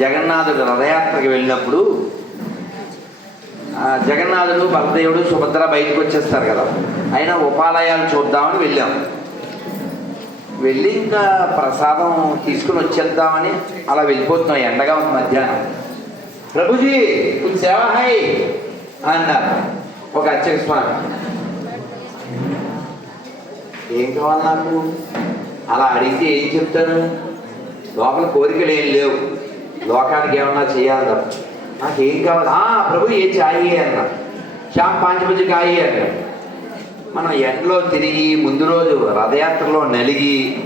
జగన్నాథుడు రథయాత్రకి వెళ్ళినప్పుడు జగన్నాథుడు బలదేవుడు సుభద్ర బయటకు వచ్చేస్తారు కదా. అయినా ఉపాలయాలు చూద్దామని వెళ్ళాం. వెళ్ళి ఇంకా ప్రసాదం తీసుకుని వచ్చేద్దామని అలా వెళ్ళిపోతున్నాం. ఎండగా ఉంది మధ్యాహ్నం. ప్రభుజీ కొంచెం సేవ హై అన్నారు ఒక అర్చక స్వామి. ఏం కావాలి నాకు? అలా అడిగితే ఏం చెప్తాను? లోపల కోరికలు ఏం లేవు. లోకానికి ఏమన్నా చేయాలి. తప్ప నాకు ఏం కావాలి? ఆ ప్రభు ఏ చాయి అన్నా. శ్యామ్ పాంచభుజ కాయి అన్నాడు మనం ఎండలో తిరిగి ముందు రోజు రథయాత్రలో నలిగి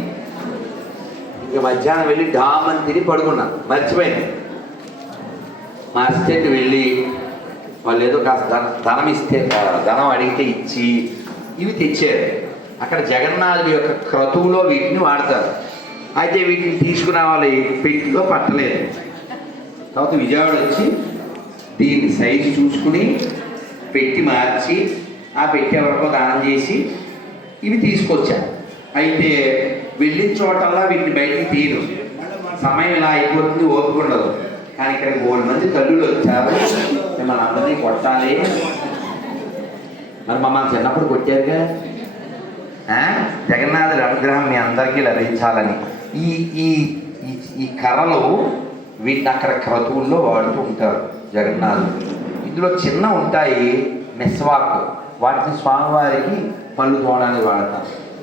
ఇక మధ్యాహ్నం వెళ్ళి డామని తిరిగి పడుకున్నాం. మర్చిపోయింది. మా అసిస్టెంట్ వెళ్ళి వాళ్ళు ఏదో కాస్త ధన- ధనం ఇస్తే ధనం అడిగితే ఇచ్చి ఇవి తెచ్చారు. అక్కడ జగన్నాథుడి యొక్క క్రతువులో వీటిని వాడతారు. అయితే వీటిని తీసుకురావాలి పెట్టిలో పట్టలేదు. తర్వాత విజయవాడ వచ్చి దీన్ని సైజు చూసుకుని పెట్టి మార్చి ఆ పెట్టి ఎవరికో దానం చేసి ఇవి తీసుకొచ్చా. అయితే వెళ్ళిన చోటల్లా వీటిని బయటికి తీయరు. సమయం ఇలా అయిపోతుంది ఓపిక ఉండదు. కానీ ఇక్కడ మూడు మంది తల్లులు వచ్చారు. మిమ్మల్ని అందరినీ కొట్టాలి. మరి మమ్మల్ని చిన్నప్పుడు కొట్టారుగా జగన్నాథుడి అనుగ్రహం మీ అందరికీ లభించాలని. ఈ ఈ ఈ- ఈ కర్రలు వీటిని అక్కడ క్రతువుల్లో వాడుతూ ఉంటారు జగన్నాథుడు. ఇందులో చిన్న ఉంటాయి మెస్వాక్. వాటిని స్వామివారికి పళ్ళు తోడానికి వాడతాం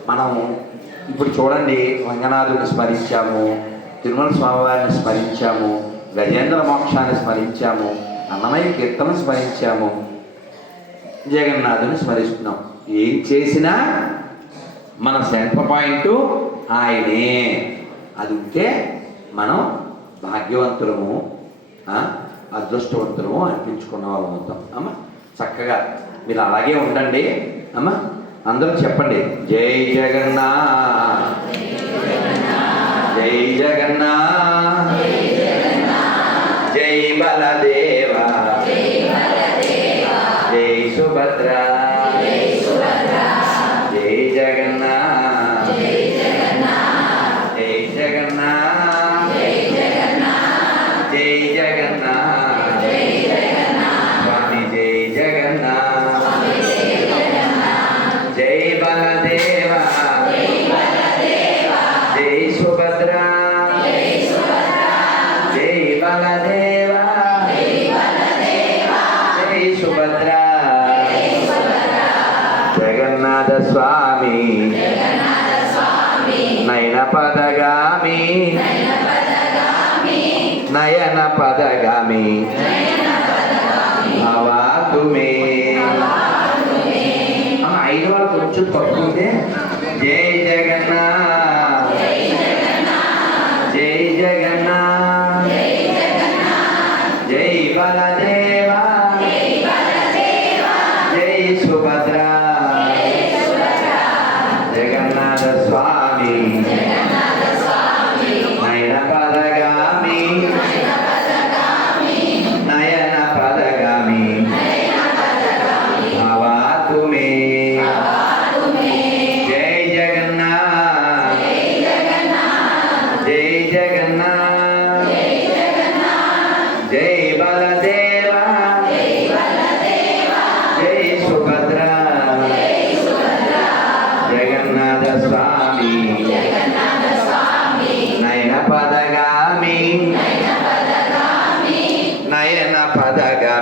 మనము ఇప్పుడు చూడండి రంగనాథుడిని స్మరించాము తిరుమల స్వామివారిని స్మరించాము గజేంద్ర మోక్షాన్ని స్మరించాము అన్నమయ్య కీర్తన స్మరించాము జగన్నాథుని స్మరిస్తున్నాం. ఏం చేసినా మన సెంటర్ పాయింట్ ఆయనే. అది ఉంటే మనం భాగ్యవంతులము అదృష్టవంతులము అనిపించుకున్న వాళ్ళం అవుతాం. అమ్మ చక్కగా మీరు అలాగే ఉండండి. అమ్మ అందరూ చెప్పండి. జై జగన్నా జై జగన్నా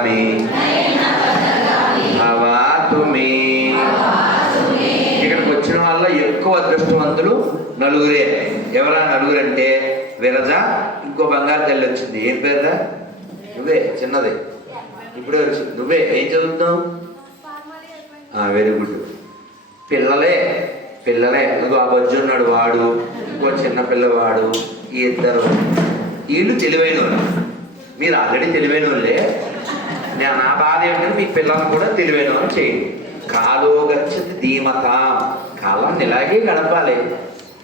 పదగామి భవాతు మే ఇక్కడికి వచ్చిన వాళ్ళ ఎక్కువ అదృష్టవంతులు నలుగురే. ఎవరా నలుగురు అంటే విరజ ఇంకో బంగారు తల్లి వచ్చింది. ఏం పేద నువ్వే చిన్నది. ఇప్పుడే వచ్చింది. నువ్వే ఏం చదువుతున్నావు? Very good. పిల్లలే పిల్లలే. అదిగో ఆ బజ్జు ఉన్నాడు వాడు. ఇంకో చిన్న పిల్లవాడు. ఈ ఇద్దరు. వీళ్ళు తెలివైన వాళ్ళు మీరు ఆల్రెడీ తెలివైన వాళ్ళే నేను నా బాధ ఏంటంటే మీ పిల్లల్ని కూడా తెలివైన వాళ్ళు చేయండి. కాలో గచ్చతి ధీమత. కాలాన్ని ఇలాగే గడపాలి.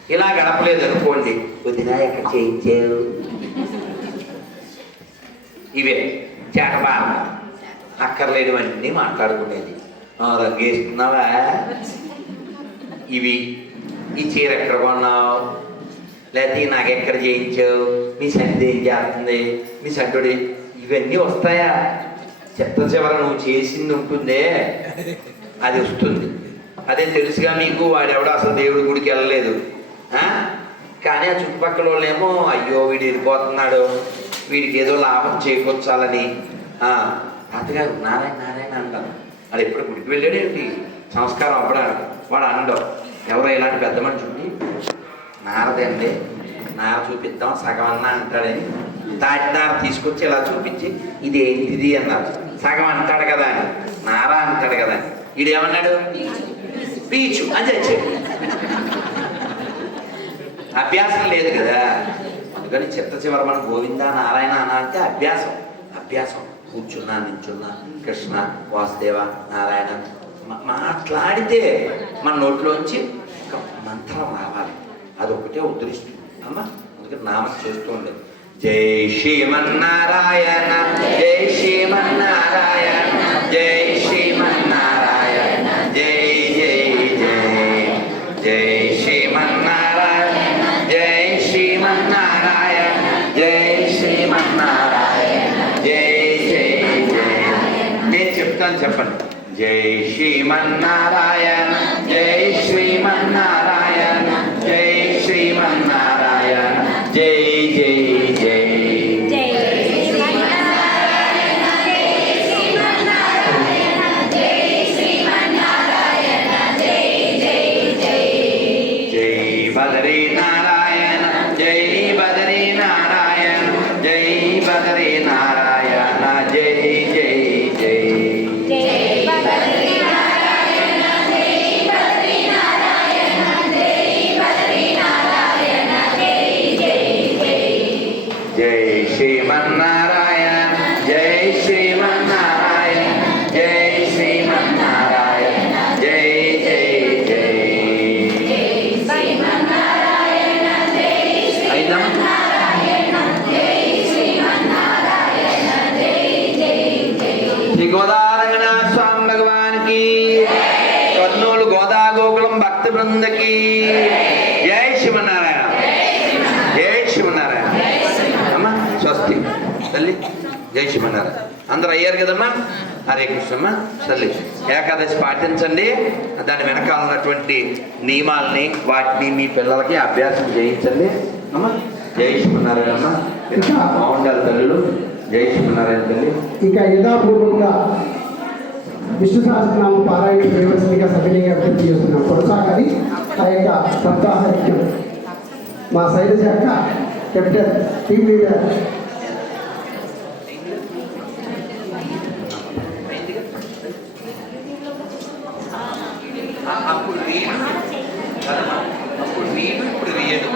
ఇలా గడపలేదు అనుకోండి. వదినా ఎక్కడ చేయించారు ఇవే చేటబా అక్కర్లేనివన్నీ మాట్లాడుకునేది. ఆ, రంగేస్తున్నావా ఇవి. ఈ చీర ఎక్కడ కొన్నావు? లేకపోతే ఈ నాకు ఎక్కడ చేయించావు మీ సంధి ఏం చేస్తుంది మీ సంటుడి. ఇవన్నీ వస్తాయా? చెత్త చివర నువ్వు చేసింది ఉంటుందే అది వస్తుంది. అదే తెలుసుగా మీకు వాడెవడో అసలు దేవుడి గుడికి వెళ్ళలేదు. కానీ ఆ చుట్టుపక్కల వాళ్ళేమో అయ్యో వీడు వెళ్ళిపోతున్నాడు. వీడికి ఏదో లాభం చేకూర్చాలని. తాతగారు నారాయణ నారాయణ అంటారు. అది ఎప్పుడు గుడికి వెళ్ళాడేంటి సంస్కారం అవ్వడాడు వాడు అనడం. ఎవరో ఇలాంటి పెద్ద మనిషి ఉండి నారదండి నార చూపిద్దాం సగం అన్నా అంటాడని. తాటి తీసుకొచ్చి ఇలా చూపించి ఇది ఏంటిది? అన్నారు. సగం అంటాడు కదా అని. నారా? అంటాడు కదా అని. ఈడేమన్నాడు? పీచు. అని చచ్చాడు అభ్యాసం లేదు కదా. అందుకని చిత్త చివర మన గోవింద నారాయణ అన్న అంటే అభ్యాసం. అభ్యాసం. కూర్చున్నా నించున్నా కృష్ణ వాసుదేవ నారాయణ. మాట్లాడితే మన నోట్లోంచి ఒక మంత్రం రావాలి. అదొకటే ఉద్ధరిస్తుంది. అమ్మ అందుకని నామం చేస్తూ ఉండేది జై శ్రీమన్నారాయణ జై శ్రీమన్నారాయణ జై శ్రీమన్నారాయణ జై జై జై జై శ్రీమన్నారాయణ జై శ్రీమన్నారాయణ జై శ్రీమన్నారాయణ జై జై జై. నేను చెప్తాను చెప్పండి. జై శ్రీమన్నారాయణ లేచిమన్నారు. అందరు అందరూ అయ్యారు కదమ్మా? హరే కృష్ణమ్మ తల్లి. ఏకాదశి పాటించండి. దాని వెనకాల ఉన్నటువంటి నియమాలని వాటిని మీ పిల్లలకి అభ్యాసం చేయించండి. అమ్మా జై శివనారాయణ బాగుండాలి తల్లులు. జై తల్లి. ఇంకా యథాపూర్వంగా విష్ణు సహస్రనామం పారాయణ యూనివర్సిటీగా సభ్యులుగా విజ్ఞప్తి చేస్తున్నాం కొనసాగాలి ఆ యొక్క సప్తాహత్యం మా సైడ్ శాఖ కెప్టెన్ టీమ్ లీడర్ అప్పుడు వీడు కదమ్మా, అప్పుడు వీడు ఇప్పుడు వీయడు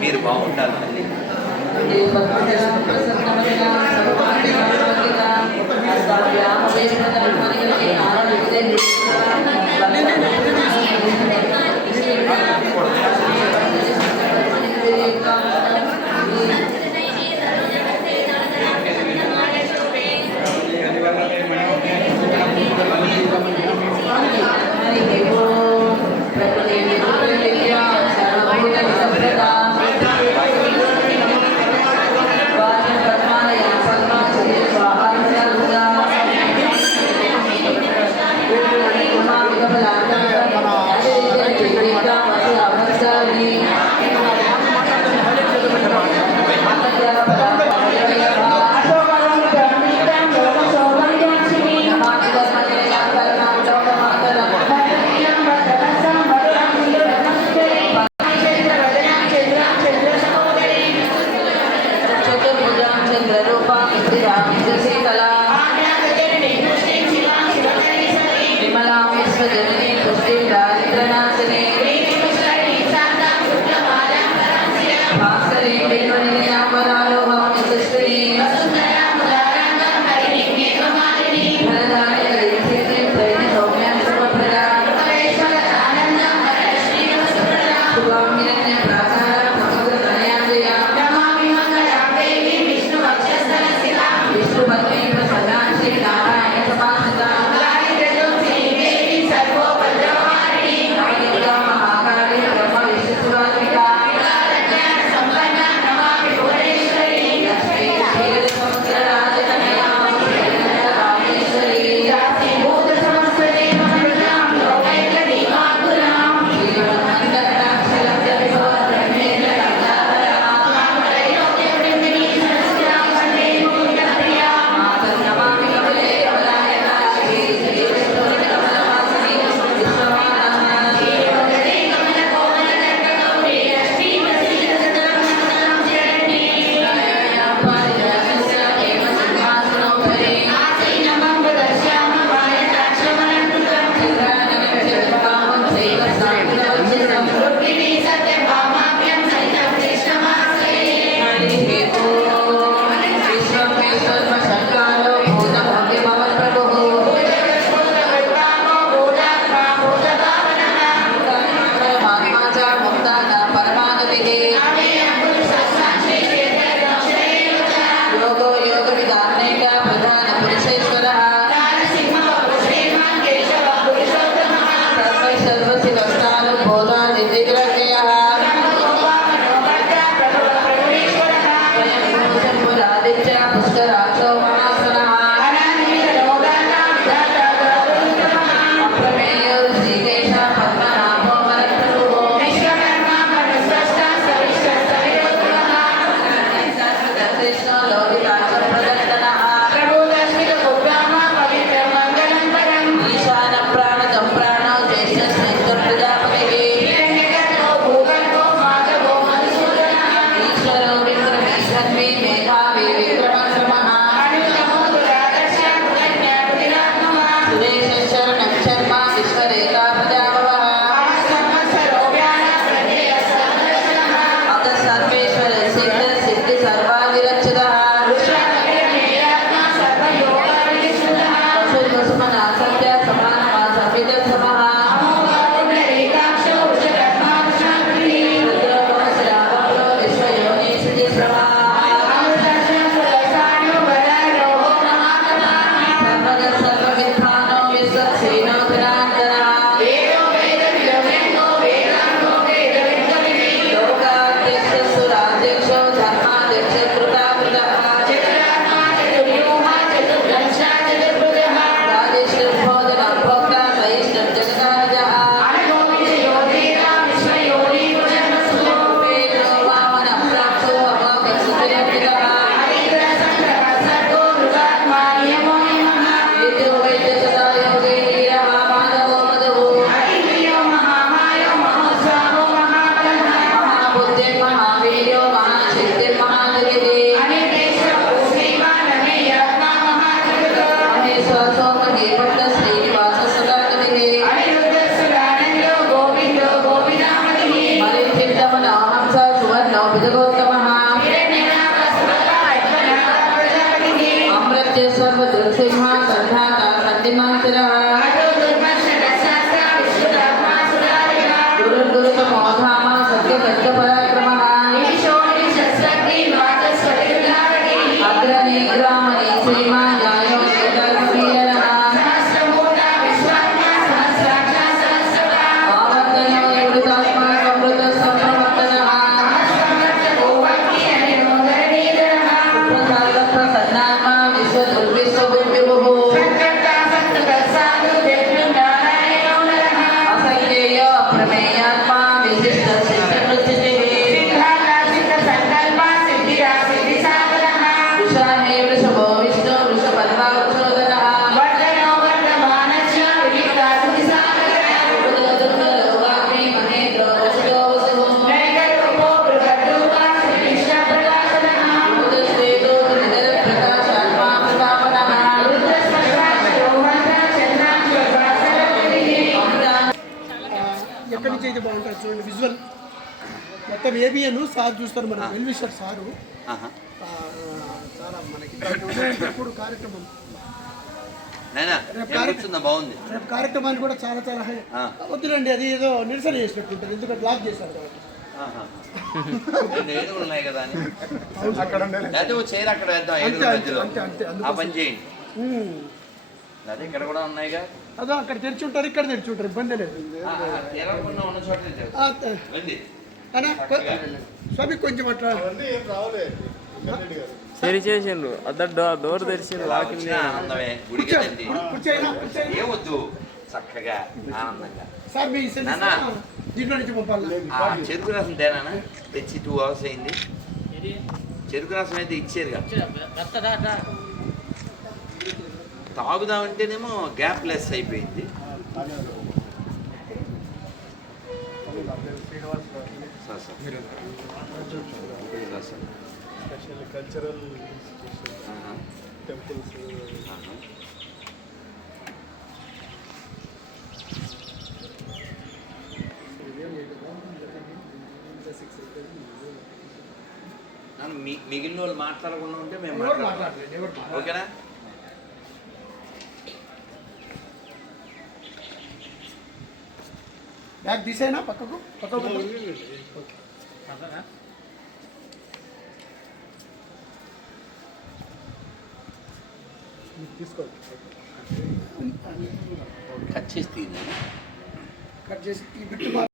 మీరు బాగుండాలి తల్లి ప్రకృతి సార్ చూస్తారు మన వెల్ విషర్ సారు. చాలా మనకి ఇప్పుడు కార్యక్రమం. బాగుంది. రేపు కార్యక్రమాన్ని కూడా చాలా చాలా. వద్దులండి అది ఏదో నిరసన చేసినట్టు ఉంటుంది ఎందుకంటే బ్లాక్ చేశారు కాబట్టి. ఉన్నాయి కదా అని. అక్కడ లేకపోతే ఓ చైర్ అక్కడ వేద్దాం అంతే, ఏనుగుల అంతే, మధ్యలో. అంతే, అంతే, అందుకోసం. ఆ పని చేయండి. అదే ఇక్కడ కూడా ఉన్నాయిగా. అదో అక్కడ తెరిచి ఉంటారు ఇక్కడ తెరిచి ఉంటారు ఇబ్బంది లేదు. ఆ, ఆ, తెరవకుండా ఉన్న చోట స్వామి కొంచెం అట్లా. సరి చేసిండ్రు అద్దరు డోర్ డోర్ తెరిచిండ్రు వాకింగ్ ఏమొద్దు. చక్కగా ఆనందంగా. సార్ మీ. దీంట్లో నుంచి పంపాలి? చెరుకు రసం తేనా తెచ్చి టూ అవర్స్ అయింది. చెరుకు రసం అయితే ఇచ్చారు కదా తాగుదామంటేనేమో గ్యాప్ లెస్ అయిపోయింది సార్, సార్. ఇది sir, sir. Special cultural temples మిగిలిన వాళ్ళు మాట్లాడకుండా ఉంటే మేము మాట్లాడలేదు. ఓకేనా బ్యాగ్ తీసేనా పక్కకు పక్కకు. తీసుకోండి కట్ చేసి. కట్ చేసి ఈ బిట్టు